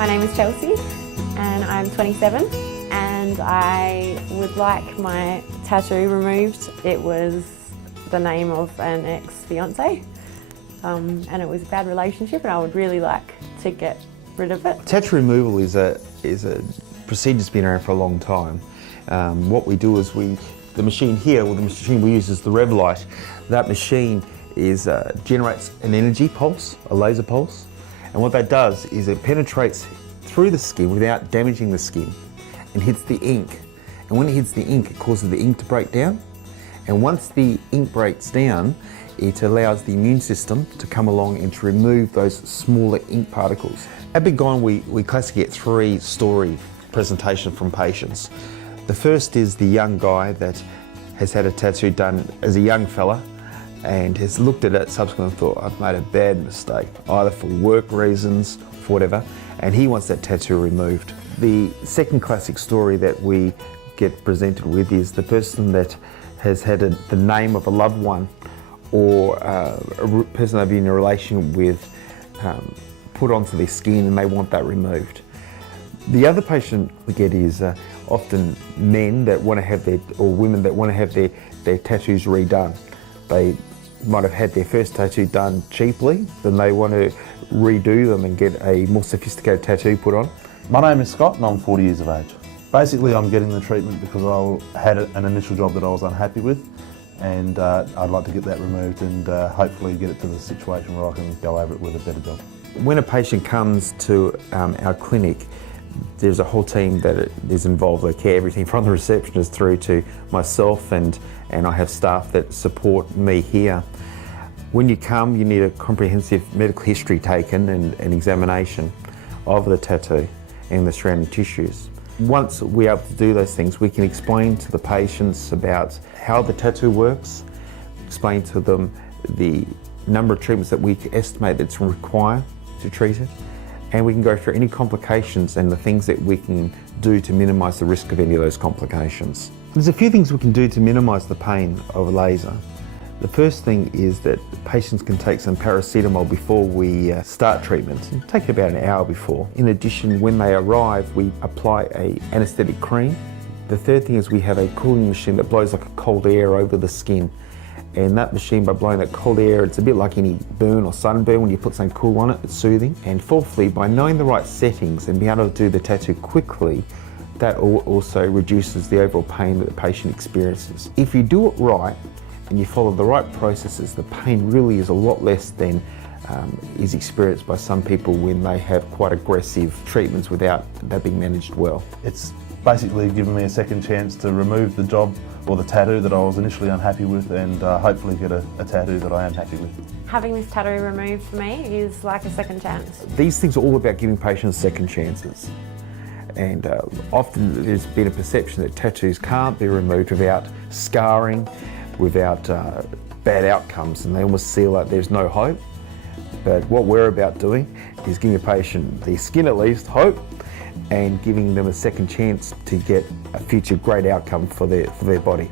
My name is Chelsea and I'm 27 and I would like my tattoo removed. It was the name of an ex-fiance and it was a bad relationship and I would really like to get rid of it. Tattoo removal is a procedure that's been around for a long time. What we do is the machine here, or the machine we use is the Rev Light. That machine generates an energy pulse, a laser pulse, and what that does is it penetrates through the skin without damaging the skin and hits the ink. And when it hits the ink, it causes the ink to break down. And once the ink breaks down, it allows the immune system to come along and to remove those smaller ink particles. At BeGone, we classically get three-story presentation from patients. The first is the young guy that has had a tattoo done as a young fella and has looked at it subsequently and thought, I've made a bad mistake, either for work reasons, for whatever, and he wants that tattoo removed. The second classic story that we get presented with is the person that has had the name of a loved one or a person they've been in a relation with put onto their skin and they want that removed. The other patient we get is often men that want to have or women that want to have their tattoos redone. They might have had their first tattoo done cheaply, then they want to redo them and get a more sophisticated tattoo put on. My name is Scott and I'm 40 years of age. Basically I'm getting the treatment because I had an initial job that I was unhappy with and I'd like to get that removed and hopefully get it to the situation where I can go over it with a better job. When a patient comes to our clinic, there's a whole team that is involved. They care everything from the receptionist through to myself and I have staff that support me here. When you come, you need a comprehensive medical history taken and an examination of the tattoo and the surrounding tissues. Once we're able to do those things, we can explain to the patients about how the tattoo works, explain to them the number of treatments that we estimate that's required to treat it, and we can go through any complications and the things that we can do to minimise the risk of any of those complications. There's a few things we can do to minimise the pain of a laser. The first thing is that patients can take some paracetamol before we start treatment. Take it about an hour before. In addition, when they arrive, we apply an anaesthetic cream. The third thing is we have a cooling machine that blows like a cold air over the skin. And that machine, by blowing that cold air, it's a bit like any burn or sunburn when you put something cool on it, it's soothing. And fourthly, by knowing the right settings and being able to do the tattoo quickly, that also reduces the overall pain that the patient experiences. If you do it right and you follow the right processes, the pain really is a lot less than is experienced by some people when they have quite aggressive treatments without that being managed well. It's basically given me a second chance to remove the job or the tattoo that I was initially unhappy with and hopefully get a tattoo that I am happy with. Having this tattoo removed for me is like a second chance. These things are all about giving patients second chances. And often there's been a perception that tattoos can't be removed without scarring, without bad outcomes, and they almost feel like there's no hope. But what we're about doing is giving a patient, their skin at least, hope, and giving them a second chance to get a future great outcome for their body.